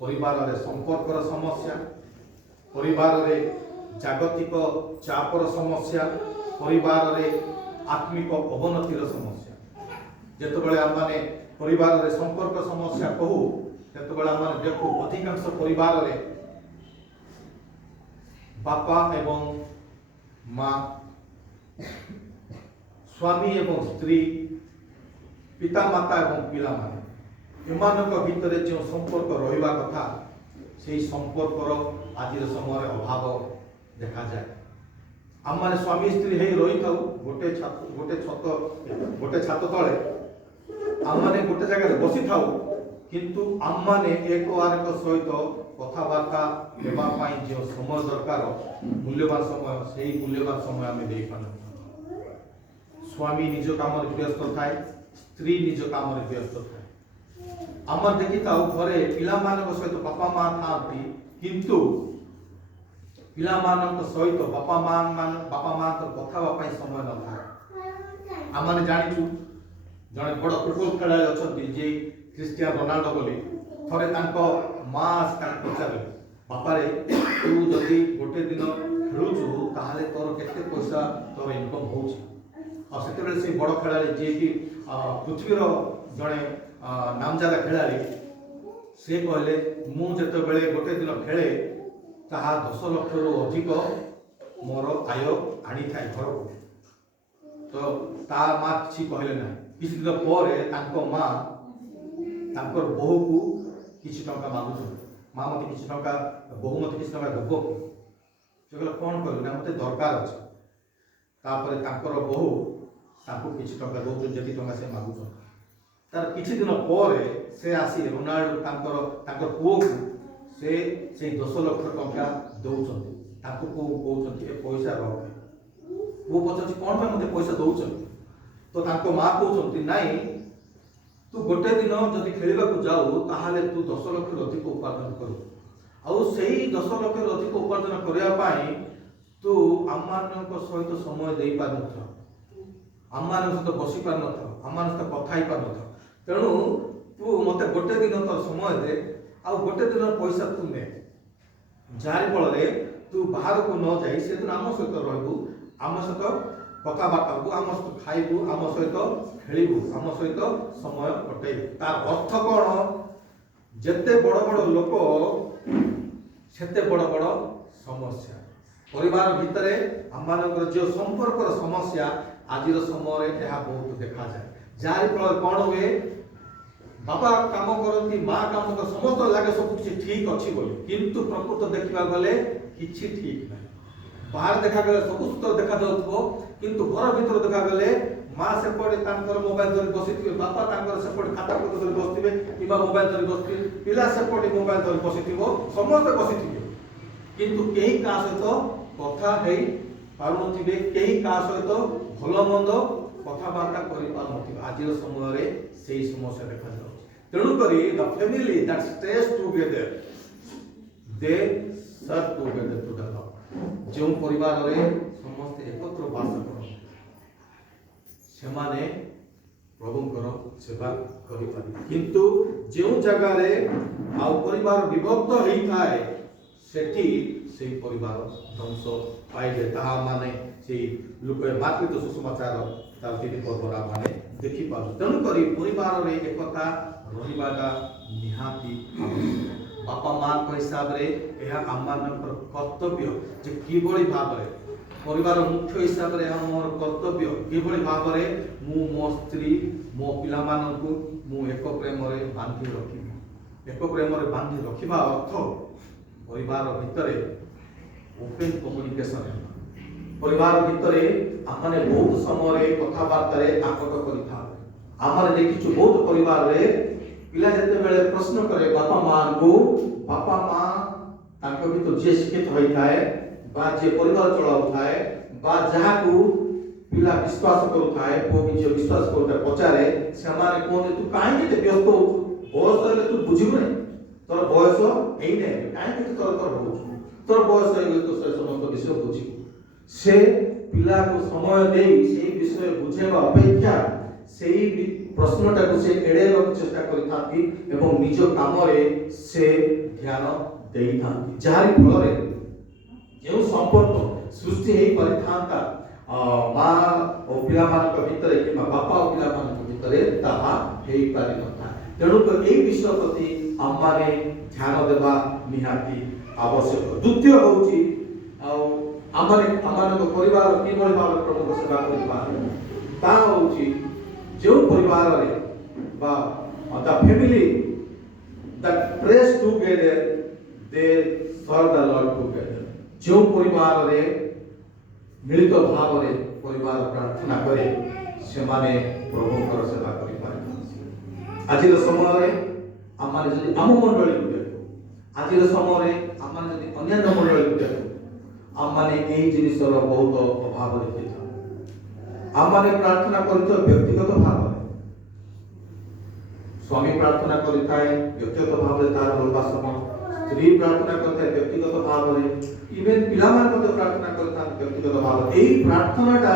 परिवार रे संपर्कर समस्या, परिवार रे जागतिक चापर समस्या, परिवार रे आत्मिक अवनतिर समस्या। जेतबेले आमने परिवार रे संपर्क समस्या कहू तेतबेले आमने देखू अधिकांश परिवार रे बापा एवं माँ, स्वामी एवं स्त्री, पिता माता एवं पिला माने एमानक भितरे जो संपर्क रहिबा कथा सेही संपर्कर आज समय अभाव देखा जाए। आम माने स्वामी स्त्री हे रही थाउ गोटे छात तले आम माने गोटे जगह बसी थाउ किंतु आम माने एक आरक सहित कथबार्ता हेबा पाई जो समय दरकार मूल्यवान समय सेही मूल्यवान समय आम दे पाना। स्वामी निज काम व्यस्त थाए, स्त्री निज काम व्यस्त थाए। आम देखी था घरे पिला मानक सहित बापा माँ था किंतु पिला मानक सहित बापा माँ कथा पाई समय न था। आम मैंने जानिछु जड़े बड़ फुटबॉल खेलाड़ी अच्छा जे क्रिस्टियानो रोनाल्डो बोली थरे तांको माँ पचारे बापा रे तू जदि गोटे दिन खेलुचु ताहले तोर केते पैसा तोर इनकम होउछि। आ सेतेबेले से बड़ खेलाड़ी जे कि पृथ्वीर जड़े नामजादा खेलाड़ी से कहले मु जेतेबेले गोटे दिन खेले ताहा 10 लाख रु अधिक मोर आय आनी थाए घर को। तो ता माँ किछि कहले ना किछि दिन पर तांको माँ तांकर बहु को किछि टंका मागुछ। माँ मते किछि टंका बहु मते किछि टंका देबो से कहले कोन कहले ना मते दरकार अछि। तापर तांकर बहु तांको किछि टंका दउछ जेति टंका से मागुछ। तार किछि दिन पर से आसी रोनाल्डो तांकर पुओ को से 10 लाख टंका दउछन। ताको को कहउछन ए पैसा रख वो पछछि कोन पे मते पैसा दउछन। तो तांको माँ कहउछन नाही तू गोटे दिन जदि खेलिबा को जाऊ ताहाले तू 10 लाख अधिक उपार्जन करू आउ सही 10 लाख अधिक उपार्जन करिया पाई तू आमानक सहित समय देई पार नथ, आमानक सहित बसी पार नथ, आमान सहित कथा ही पार नथ। तेणु तू मते गोटे दिन तोर समय दे आउ गोटे दिन पैसा तू ने जारी फल रे तू बाहर को न जाई से दिन आम सहित रहबू, आम सहित कथबार्ता हबू, आम सहित खाइबू, आम सहित खेलबू, आम सहित समय कटेबू। तार अर्थ कौन जेते बड़ बड़ लोक सेते बड़ बड़ समस्या परिवार भितरे आमମାନଙ୍କର जो संपर्कर समस्या आज समय यह बहुत देखा जाए। जारी फल कौन हुए बाबा काम करती माँ काम कर समस्त लगे सब किसी ठीक अच्छी बोली किंतु प्रकृत देखा गले किसी ठीक ना। बाहर देखा गले सब सुंदर देखा जाउथबो किंतु घर भीतर देखा गले माँ सेपटे तांकर मोबाइल धरी बसिथिबे, बापा तांकर सेपटे खाता पत्र धरी बसिथिबे किबा मोबाइल धरी बसिथिबे, पिला सेपटे मोबाइल धरी बसिथिबो, समस्त बसिथिबे किंतु केही का सहित कथा हेई पारुनथिबे, केही का सहित भलो मंद कथाबार्ता करि पारुनथिबे। आज समय रे सेही समस्या देखा जाउ। तेणु करी the family that stage together they serve together to the lord. जो परिवार रे समस्त एकत्र वास कर सेमाने प्रभुंकर सेवा करि पारि किंतु जो जगह रे आ परिवार विभक्त हेई थाए सेठी सेही परिवार ध्वंस पाइले ताहा माने सेही लोक मातृत्व सुसमाचार तार तीन परबरा माने देखि पाउ। तेणु करी परिवार रे एकता रहिबाटा निहाती आवश्यक। बापा माँ को हिसाब रे यह आमମାନଙ୍କର कर्तव्य जे किबळी भाबरे परिवार मुख्य हिसाब रे हमर कर्तव्य किबळी भाबरे मु मो स्त्री मो पिला मानकु मु एक प्रेम रे बांधी रखिबी। एक प्रेम रे बांधी रखिबा अर्थ परिवार भितरे ओपन कम्युनिकेशन परिवार भितरे आमने बहुत समय कथबार्ता रे आकट करिथा। आमर देखिछु बहुत परिवार रे पिला जते बेले प्रश्न करे बापा माँ को बापा माँ तांको भीतर जे शिक्षित होई थाए बा जे परिवार चलाउ थाए बा जहा को पिला विश्वास करू थाए को भी जे विश्वास करता पचारे से माने कोन तू काहे के व्यस्त हो बयस रे तू बुझिबो नै तोर बयस एई नै काहे के तोर तोर हो तोर बयस रे तो से समस्त विषय बुझिबो से पिला को समय देई से विषय बुझेबा अपेक्षा सेही ପ୍ରଶ୍ନଟାକୁ ସେ ଏଡ଼େଇବାକୁ ଚେଷ୍ଟା କରିଥାନ୍ତି ଏବଂ ନିଜ କାମରେ ସେ ଧ୍ୟାନ ଦେଇଥାନ୍ତି, ଯାହାରି ଫଳରେ ଯେଉଁ ସମ୍ପର୍କ ସୃଷ୍ଟି ହେଇପାରିଥାନ୍ତା ମା ଓ ପିଲାମାନଙ୍କ ଭିତରେ କିମ୍ବା ବାପା ଓ ପିଲାମାନଙ୍କ ଭିତରେ ତାହା ହେଇପାରିନଥାଏ। ତେଣୁକରି ଏହି ବିଷୟ ପ୍ରତି ଆମମାନେ ଧ୍ୟାନ ଦେବା ନିହାତି ଆବଶ୍ୟକ। ଦ୍ୱିତୀୟ ହେଉଛି ଆମମାନଙ୍କ ପରିବାର କିଭଳି ଭାବରେ ପ୍ରଭୁଙ୍କ ସେବା କରିପାରିବେ, ତାହା ହେଉଛି ଯେଉଁ ପରିବାରରେ ବା the family that prays together they serve the Lord together। ଯେଉଁ ପରିବାରରେ ମିଳିତ ଭାବରେ ପରିବାର ପ୍ରାର୍ଥନା କରେ ସେମାନେ ପ୍ରଭୁଙ୍କର ସେବା କରିପାରିଥାନ୍ତି। ଆଜିର ସମୟରେ ଆମମାନେ ଯଦି ଆମ ମଣ୍ଡଳୀକୁ ଦେଖୁ, ଆଜିର ସମୟରେ ଆମମାନେ ଯଦି ଅନ୍ୟାନ୍ୟ ମଣ୍ଡଳୀକୁ ଦେଖୁ, ଆମମାନେ ଏହି ଜିନିଷର ବହୁତ ଅଭାବ ଦେଖିଥାଉ। ଆମମାନେ ପ୍ରାର୍ଥନା କରିଥାଉ ବ୍ୟକ୍ତିଗତ ଭାବରେ, ସ୍ୱାମୀ ପ୍ରାର୍ଥନା କରିଥାଏ ବ୍ୟକ୍ତିଗତ ଭାବରେ ତାର ଲମ୍ବା ସମୟ, ସ୍ତ୍ରୀ ପ୍ରାର୍ଥନା କରିଥାଏ ବ୍ୟକ୍ତିଗତ ଭାବରେ, ଇଭେନ୍ ପିଲାମାନେ ମଧ୍ୟ ପ୍ରାର୍ଥନା କରିଥାନ୍ତି ବ୍ୟକ୍ତିଗତ ଭାବରେ। ଏହି ପ୍ରାର୍ଥନାଟା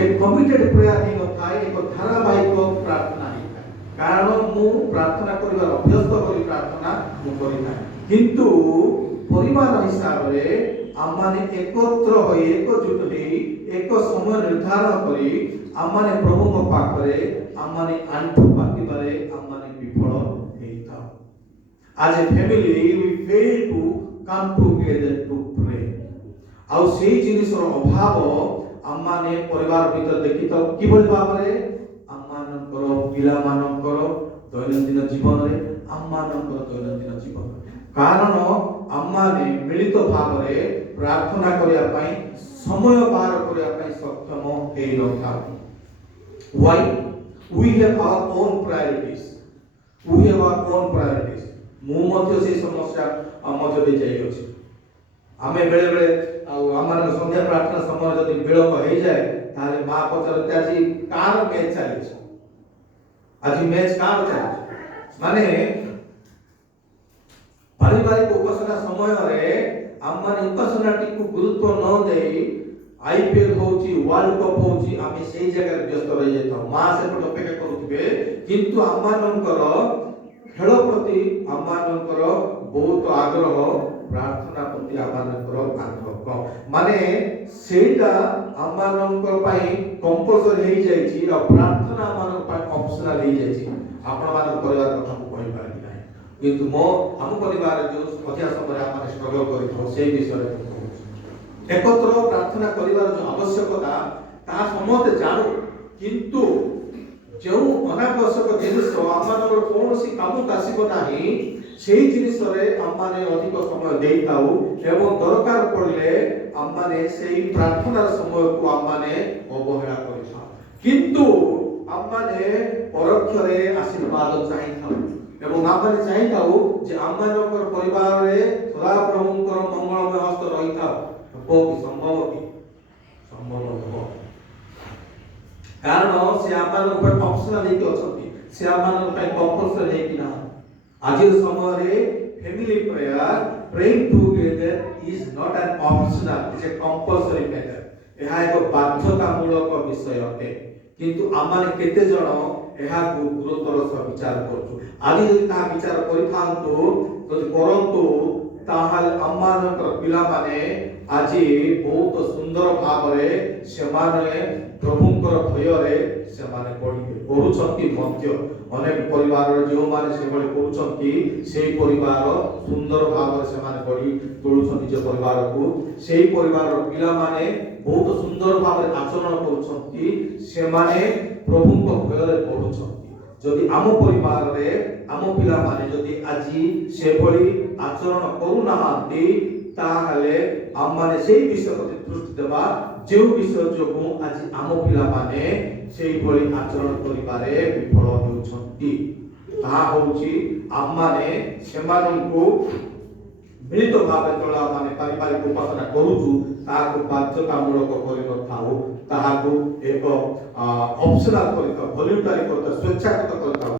ଏକ କମିଟେଡ୍ ପ୍ରେୟାର ହେଇନଥାଏ, ଏକ ଧାରାବାହିକ ପ୍ରାର୍ଥନା ହେଇଥାଏ। କାରଣ ମୁଁ ପ୍ରାର୍ଥନା କରିବାର ଅଭ୍ୟସ୍ତ କରି ପ୍ରାର୍ଥନା ମୁଁ କରିଥାଏ, କିନ୍ତୁ ପରିବାର ହିସାବରେ ଆମମାନେ ଏକତ୍ର ହୋଇ ଏକଜୁଟ ହୋଇ ଏକ ସମୟ ନିର୍ଦ୍ଧାରଣ କରି ଆମମାନେ ପ୍ରଭୁଙ୍କ ପାଖରେ ଆମମାନେ ଆଣ୍ଠୁ ପାତିବାରେ ଆମମାନେ ବିଫଳ ହେଇଥାଉ। As a family we fail to come together to pray। ଆଉ ସେଇ ଜିନିଷର ଅଭାବ ଆମମାନେ ପରିବାର ଭିତରେ ଦେଖିଥାଉ। କିଭଳି ଭାବରେ ଆମମାନଙ୍କର ପିଲାମାନଙ୍କର ଦୈନନ୍ଦିନ ଜୀବନରେ, ଆମମାନଙ୍କର ଦୈନନ୍ଦିନ ଜୀବନରେ, କାରଣ ଆମମାନେ ମିଳିତ ଭାବରେ ପ୍ରାର୍ଥନା କରିବା ପାଇଁ ସମୟ ବାହାର କରିବା ପାଇଁ ସକ୍ଷମ ହେଇନଥାଉ। Why? We have our own priorities। We have our own priorities। ମୁଁ ମଧ୍ୟ ସେଇ ସମସ୍ୟା ମଧ୍ୟ ଦେଇ ଯାଇଅଛି। ଆମେ ବେଳେବେଳେ ଆମମାନଙ୍କ ସନ୍ଧ୍ୟା ପ୍ରାର୍ଥନା ସମୟ ଯଦି ବିଳମ୍ବ ହେଇଯାଏ, ତାହେଲେ ମା ପଚାରନ୍ତି ଆଜି କାହାର ମ୍ୟାଚ୍ ଚାଲିଛି, ଆଜି ମ୍ୟାଚ୍ କାହାର ଚାଲିଛି। ମାନେ ପାରିବାରିକ ଉପାସନା ସମୟରେ ଆମମାନେ ଉପାସନାଟିକୁ ଗୁରୁତ୍ୱ ନ ଦେଇ IPL ହେଉଛି, ୱାର୍ଲଡ କପ୍ ହେଉଛି, ଆମେ ସେଇ ଜାଗାରେ ବ୍ୟସ୍ତ ରହିଯାଇଥାଉ। ମା ସେପଟେ ଅପେକ୍ଷା କରୁଥିବେ, କିନ୍ତୁ ଆମମାନଙ୍କର ଖେଳ ପ୍ରତି ଆମମାନଙ୍କର ବହୁତ ଆଗ୍ରହ, ପ୍ରାର୍ଥନା ପ୍ରତି ଆମମାନଙ୍କର ଆଗ୍ରହ, ମାନେ ସେଇଟା ଆମମାନଙ୍କ ପାଇଁ କମ୍ପଲସରି ହେଇଯାଇଛି ଆଉ ପ୍ରାର୍ଥନା ଆମମାନଙ୍କ ପାଇଁ ଅପସନାଲ ହେଇଯାଇଛି। ଆପଣମାନଙ୍କ ପରିବାର କଥା ମୁଁ କହିପାରିବି ନାହିଁ, କିନ୍ତୁ ଆମ ପରିବାରରେ ଯେଉଁ ଅଧିକା ସମୟରେ ଆମେ ଷ୍ଟ୍ରଗଲ କରିଥାଉ ସେଇ ବିଷୟରେ ମୁଁ କହୁଛି। ଏକତ୍ର ପ୍ରାର୍ଥନା କରିବାର ଯେଉଁ ଆବଶ୍ୟକତା ତାହା ସମସ୍ତେ ଜାଣୁ, କିନ୍ତୁ ଯେଉଁ ଅନାବଶ୍ୟକ ଜିନିଷ ଆମମାନଙ୍କର କୌଣସି କାମକୁ ଆସିବ ନାହିଁ ସେହି ଜିନିଷରେ ଆମମାନେ ଅଧିକ ସମୟ ଦେଇଥାଉ ଏବଂ ଦରକାର ପଡ଼ିଲେ ଆମମାନେ ସେହି ପ୍ରାର୍ଥନାର ସମୟକୁ ଆମମାନେ ଅବହେଳା କରିଥାଉ। କିନ୍ତୁ ଆମମାନେ ପରୋକ୍ଷରେ ଆଶୀର୍ବାଦ ଚାହିଁଥାଉ ଏବଂ ଆମମାନେ ଚାହିଁଥାଉ ଯେ ଆମମାନଙ୍କର ପରିବାରରେ ସଦାପ୍ରଭୁଙ୍କର ମଙ୍ଗଳମୟ ହସ୍ତ ରହିଥାଉ। ହେବ କି ସମ୍ଭବ କି? ସମ୍ଭବ ହେବ, କାରଣ ସେ ଆମମାନଙ୍କ ପାଇଁ ଅପସନାଲ ହେଇକି ଅଛନ୍ତି, ସେ ଆମମାନଙ୍କ ପାଇଁ କମ୍ପଲସରି ହେଇକି ନାହାନ୍ତି। ଆଜିର ସମୟରେ family prayer, praying together is not an optional, is a compulsory matter. ଏହା ଏକ ବାଧ୍ୟତାମୂଳକ ବିଷୟ ଅଟେ, କିନ୍ତୁ ଆମମାନେ କେତେ ଜଣ ଏହାକୁ ଗୁରୁତ୍ୱର ସହ ବିଚାର କରୁଛୁ। ଆଜି ଯଦି ତାହା ବିଚାର କରିଥାନ୍ତୁ, ଯଦି କରନ୍ତୁ, ତାହେଲେ ଆମମାନଙ୍କର ପିଲାମାନେ ଆଜି ବହୁତ ସୁନ୍ଦର ଭାବରେ ସେମାନେ ପ୍ରଭୁଙ୍କର ଭୟରେ ସେମାନେ ପଢୁଛନ୍ତି ମଧ୍ୟ। ଅନେକ ପରିବାରର ଯେଉଁମାନେ ସେଭଳି କରୁଛନ୍ତି, ସେହି ପରିବାର ସୁନ୍ଦର ଭାବରେ ସେମାନେ ଗଢ଼ି ତୋଳୁଛନ୍ତି ନିଜ ପରିବାରକୁ। ସେହି ପରିବାରର ପିଲାମାନେ ବହୁତ ସୁନ୍ଦର ଭାବରେ ଆଚରଣ କରୁଛନ୍ତି, ସେମାନେ ପ୍ରଭୁଙ୍କ ଭୟରେ ପଢୁଛନ୍ତି। ଯଦି ଆମ ପରିବାରରେ ଆମ ପିଲାମାନେ ଯଦି ଆଜି ସେଭଳି ଆଚରଣ କରୁନାହାନ୍ତି, ତାହେଲେ ଆମମାନେ ସେଇ ବିଷୟ ପ୍ରତି ଦୃଷ୍ଟି ଦେବା, ଯେଉଁ ବିଷୟ ଯୋଗୁଁ ଆଜି ଆମ ପିଲାମାନେ ସେଇଭଳି ଆଚରଣ କରିବାରେ ବିଫଳ ହେଉଛନ୍ତି। ତାହା ହେଉଛି ଆମମାନେ ସେମାନଙ୍କୁ ମିଳିତ ଭାବେ ଯେତେବେଳେ ଆମେ ପାରିବାରିକ ଉପାସନା କରୁଛୁ, ତାହାକୁ ବାଧ୍ୟତାମୂଳକ କରିନଥାଉ, ତାହାକୁ ଏକ ଅପସନାଲ କରିଥାଉ, ଭଲ୍ୟୁଣ୍ଟାରୀ କରିଥାଉ, ସ୍ୱେଚ୍ଛାକୃତ କରିଥାଉ।